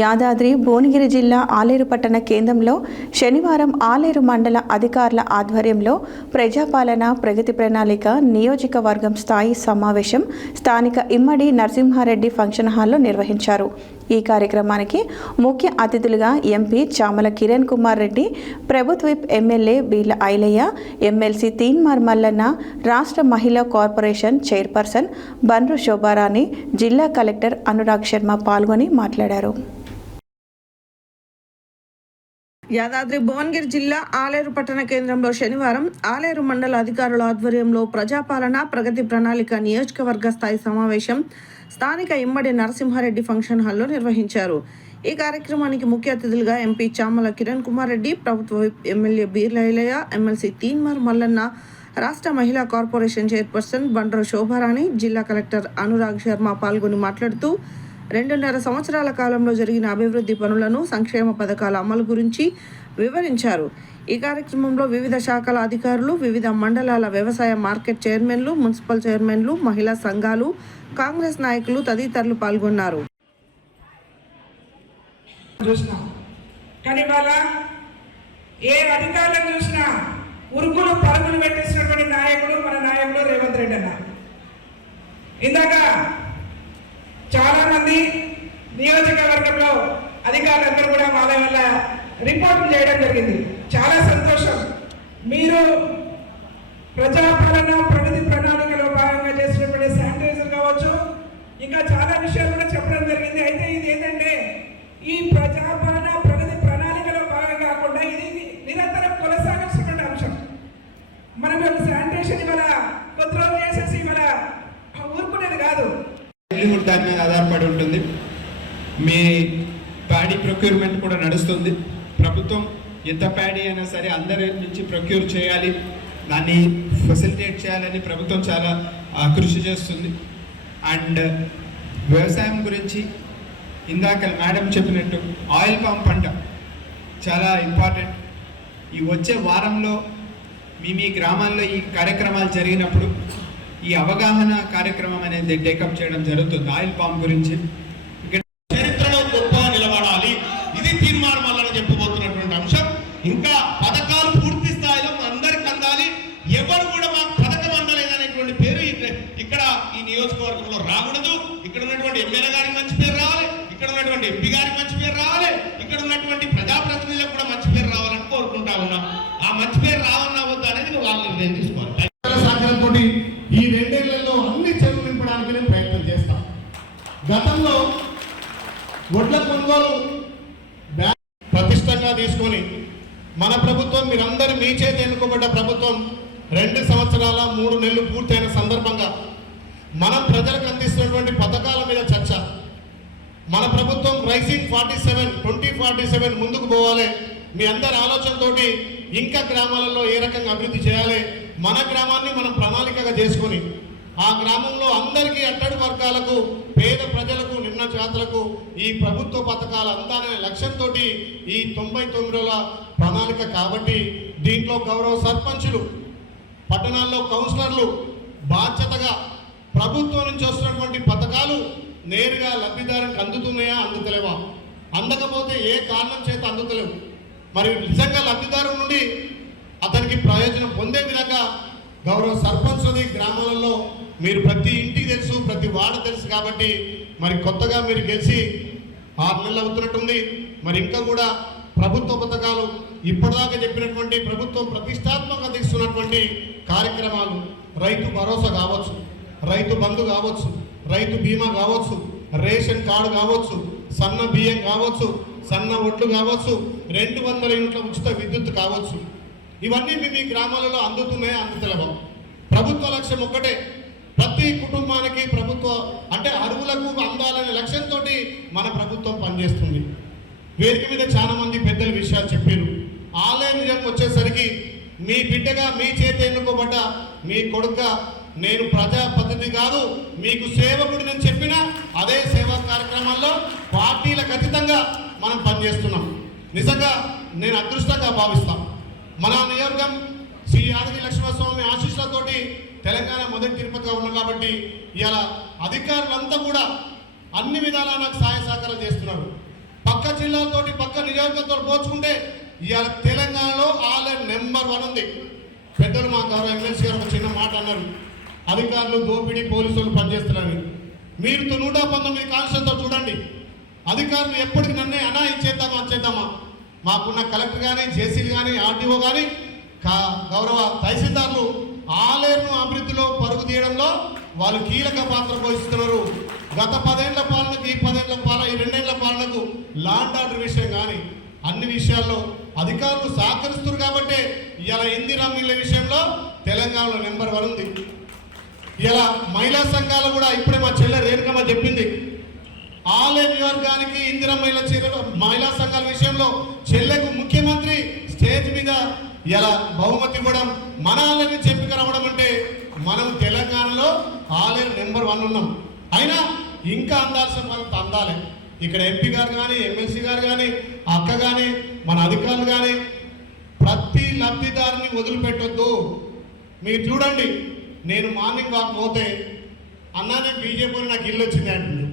యాదాద్రి భువనగిరి జిల్లా ఆలేరు పట్టణ కేంద్రంలో శనివారం ఆలేరు మండల అధికారుల ఆధ్వర్యంలో ప్రజాపాలన ప్రగతి ప్రణాళిక నియోజకవర్గం స్థాయి సమావేశం స్థానిక ఇమ్మడి నరసింహారెడ్డి ఫంక్షన్ హాల్లో నిర్వహించారు. ఈ కార్యక్రమానికి ముఖ్య అతిథులుగా ఎంపీ చామల కిరణ్ కుమార్ రెడ్డి, ప్రభుత్వ whip MLA Beerla Ailaiah, MLC Teenmar Mallanna, రాష్ట్ర మహిళా కార్పొరేషన్ చైర్పర్సన్ బండ్రు శోభారాణి, జిల్లా కలెక్టర్ అనురాగ్ శర్మ పాల్గొని మాట్లాడారు. యాదాద్రి భువనగిరి జిల్లా ఆలేరు పట్టణ కేంద్రంలో శనివారం ఆలేరు మండల అధికారుల ఆధ్వర్యంలో ప్రజాపాలన ప్రగతి ప్రణాళిక నియోజకవర్గ స్థాయి సమావేశం స్థానిక ఇమ్మడి నరసింహారెడ్డి ఫంక్షన్ హాల్లో నిర్వహించారు. ఈ కార్యక్రమానికి ముఖ్య అతిథులుగా ఎంపీ చామల కిరణ్ కుమార్ రెడ్డి, ప్రభుత్వ ఎమ్మెల్యే బీర్ల ఐలయ్య, ఎమ్మెల్సీ తీన్మార్ మల్లన్న, రాష్ట్ర మహిళా కార్పొరేషన్ చైర్పర్సన్ బండ్రు శోభారాణి, జిల్లా కలెక్టర్ అనురాగ్ శర్మ పాల్గొని మాట్లాడుతూ 2.5 సంవత్సరాల కాలంలో జరిగిన అభివృద్ధి పనులను, సంక్షేమ పథకాల అమలు గురించి వివరించారు. ఈ కార్యక్రమంలో వివిధ శాఖల అధికారులు, వివిధ మండలాల వ్యవసాయ మార్కెట్ చైర్మన్లు, మున్సిపల్ చైర్మన్లు, మహిళా సంఘాలు, కాంగ్రెస్ నాయకులు తదితరులు పాల్గొన్నారు. ఏ అధికారులను చూసినా ఉరుకులు పరుగులు పెట్టేసినటువంటి నాయకుడు మన నాయకుడు రేవంత్ రెడ్డి అన్న. ఇందాక చాలా మంది నియోజకవర్గంలో అధికారులందరూ కూడా వాళ్ళ వల్ల రిపోర్ట్లు చేయడం జరిగింది. చాలా సంతోషం. మీరు ప్రజాపాలన ప్రగతి ప్రణాళికలో భాగంగా చేసినటువంటి శానిటైజర్ కావచ్చు, ఇంకా చాలా విషయాలు కూడా చెప్పడం జరిగింది. అయితే ఇది ఏంటంటే ఈ ప్రజాపాలన ప్రగతి ప్రణాళికలో భాగం కాకుండా ఇది నిరంతరం కొనసాగాల్సినటువంటి అంశం. మనం శానిటేషన్ ఇవాళ కొద్ది రోజులు చేసేసి ఇవాళ ఊరుకునేది కాదు. దాని మీద ఆధారపడి ఉంటుంది. మీ ప్యాడీ ప్రొక్యూర్మెంట్ కూడా నడుస్తుంది. ప్రభుత్వం ఎంత ప్యాడీ అయినా సరే అందరి నుంచి ప్రొక్యూర్ చేయాలి, దాన్ని ఫెసిలిటేట్ చేయాలని ప్రభుత్వం చాలా కృషి చేస్తుంది. అండ్ వ్యవసాయం గురించి ఇందాక మేడం చెప్పినట్టు ఆయిల్ పామ్ పంట చాలా ఇంపార్టెంట్. ఈ వచ్చే వారంలో మీ గ్రామాల్లో ఈ కార్యక్రమాలు జరిగినప్పుడు ఈ అవగాహన కార్యక్రమం అనేది టేకప్ చేయడం జరుగుతుంది. ఆయిల్ పామ్ గురించి చరిత్రలో గొప్పగా నిలబడాలి. ఇది తీర్మానం వల్ల చెప్పబోతున్నటువంటి అంశం. ఇంకా పథకాలు పూర్తి స్థాయిలో అందరికి అందాలి. ఎవరు కూడా మాకు పథకం అందలేదనేటువంటి పేరు ఇక్కడ ఈ నియోజకవర్గంలో రాకూడదు. ఇక్కడ ఉన్నటువంటి ఎమ్మెల్యే గారికి మంచి పేరు రావాలి, ఇక్కడ ఉన్నటువంటి ఎంపీ గారికి మంచి పేరు రావాలి, ఇక్కడ ఉన్నటువంటి ప్రజాప్రతినిధులకు కూడా మంచి పేరు రావాలని కోరుకుంటా ఉన్నాం. ఆ మంచి పేరు రావన్నా వద్దు అనేది వాళ్ళు నిర్ణయం తీసుకోవాలి. ఈ 2 ఏళ్లలో అన్ని చెరువులు నింపడానికి నేను ప్రయత్నం చేస్తాం. గతంలో వడ్ల కొనుగోలు ప్రతిష్టంగా తీసుకొని మన ప్రభుత్వం, మీరందరూ మీ చేతి ఎన్నుకోబడ్డ ప్రభుత్వం 2 సంవత్సరాల 3 నెలలు పూర్తయిన సందర్భంగా మనం ప్రజలకు అందిస్తున్నటువంటి పథకాల మీద చర్చ. మన ప్రభుత్వం రైజింగ్ 2047 ముందుకు పోవాలి. మీ అందరి ఆలోచనతోటి ఇంకా గ్రామాలలో ఏ రకంగా అభివృద్ధి చేయాలి, మన గ్రామాన్ని మనం ప్రణాళికగా చేసుకొని ఆ గ్రామంలో అందరికీ అట్టడి వర్గాలకు, పేద ప్రజలకు, నిమ్న జాతులకు ఈ ప్రభుత్వ పథకాలు అందాలనే లక్ష్యంతో ఈ 99 రోజుల ప్రణాళిక. కాబట్టి దీంట్లో గౌరవ సర్పంచులు, పట్టణాల్లో కౌన్సిలర్లు బాధ్యతగా ప్రభుత్వం నుంచి వస్తున్నటువంటి పథకాలు నేరుగా లబ్ధిదారునికి అందుతున్నాయా, అందుతలేవా, అందకపోతే ఏ కారణం చేత అందుతలేవు, మరి నిజంగా లబ్ధిదారు నుండి అతనికి ప్రయోజనం పొందే విధంగా గౌరవ సర్పంచ్ది గ్రామాలలో మీరు ప్రతి ఇంటికి తెలుసు, ప్రతి వార్డు తెలుసు. కాబట్టి మరి కొత్తగా మీరు గెలిచి 6 నెలలు అవుతున్నట్టుంది. మరి ఇంకా కూడా ప్రభుత్వ పథకాలు ఇప్పటిదాకా చెప్పినటువంటి ప్రభుత్వం ప్రతిష్టాత్మకంగా తీసుకున్నటువంటి కార్యక్రమాలు, రైతు భరోసా కావచ్చు, రైతు బంధు కావచ్చు, రైతు బీమా కావచ్చు, రేషన్ కార్డు కావచ్చు, సన్న బియ్యం కావచ్చు, సన్న ఒట్లు కావచ్చు, 200 యూనిట్ల ఉచిత విద్యుత్ కావచ్చు, ఇవన్నీ మీ గ్రామాలలో అందుతున్నాయి, అందుతలేవా? ప్రభుత్వ లక్ష్యం ఒక్కటే, ప్రతి కుటుంబానికి ప్రభుత్వ అంటే అరువులకు అందాలనే లక్ష్యంతో మన ప్రభుత్వం పనిచేస్తుంది. వేదిక మీద చాలా మంది పెద్దల విషయాలు చెప్పారు. ఆలయం నిజంగా వచ్చేసరికి మీ బిడ్డగా, మీ చేతి ఎన్నుకోబడ్డ మీ కొడుకుగా నేను ప్రజాప్రతినిధి కాదు, మీకు సేవకుడు నేను చెప్పిన అదే సేవా కార్యక్రమాల్లో పార్టీలకు అతీతంగా మనం పనిచేస్తున్నాం. నిజంగా నేను అదృష్టంగా భావిస్తాం. మన నియోజకం శ్రీ యాదగిరి లక్ష్మణస్వామి ఆశీస్సులతోటి తెలంగాణ మొదటి తిరుపతిగా ఉన్నాం. కాబట్టి ఇలా అధికారులంతా కూడా అన్ని విధాలా నాకు సహాయ సహకారం చేస్తున్నారు. పక్క జిల్లాలతోటి పక్క నియోజకవర్గంతో పోల్చుకుంటే ఇవాళ తెలంగాణలో ఆలయం నెంబర్ 1 ఉంది. పెద్దలు మా గౌరవ ఎమ్మెల్సీ గారు ఒక చిన్న మాట అన్నారు, అధికారులు దోపిడీ పోలీసులు పనిచేస్తున్నారని. మీరు 119 కాన్స్టిట్యూషన్తో చూడండి, అధికారులు ఎప్పటికి నన్నే ఇచ్చేద్దామా అంచేద్దామా, మాకున్న కలెక్టర్ కానీ జేసీలు కానీ ఆర్టీఓ కానీ గౌరవ తహసీల్దార్లు ఆలేరును అభివృద్ధిలో పరుగు తీయడంలో వాళ్ళు కీలక పాత్ర పోషిస్తున్నారు. గత 10 ఏళ్ల పాలనకు ఈ 10 ఏళ్ల పాలన ఈ 2 ఏళ్ల పాలనకు లాండ్ ఆర్డర్ విషయం కానీ అన్ని విషయాల్లో అధికారులు సహకరిస్తున్నారు. కాబట్టి ఇలా ఇందిరా మిల్ల విషయంలో తెలంగాణలో నెంబర్ 1 ఉంది. ఇలా మహిళా సంఘాలు కూడా ఇప్పుడే మా చెల్లె రేణుకమ్మ చెప్పింది, ఆలయ నియోజకానికి ఇందిరా మహిళా సంఘాల విషయంలో చెల్లెకు ముఖ్యమంత్రి స్టేజ్ మీద ఇలా బహుమతి ఇవ్వడం, మన ఆలయాన్ని చెప్పిక రావడం అంటే మనం తెలంగాణలో ఆలయం నెంబర్ 1 ఉన్నాం. అయినా ఇంకా అందాల్సిన వాళ్ళతో అందాలి. ఇక్కడ ఎంపీ గారు కానీ ఎమ్మెల్సీ గారు కానీ అక్క కానీ మన అధికారులు కానీ ప్రతి లబ్ధిదారుని వదిలిపెట్టొద్దు. మీరు చూడండి, నేను మార్నింగ్ వాక్ పోతే అన్నా నేను బీజేపీ నాకు ఇల్లు వచ్చింది అంటుంది.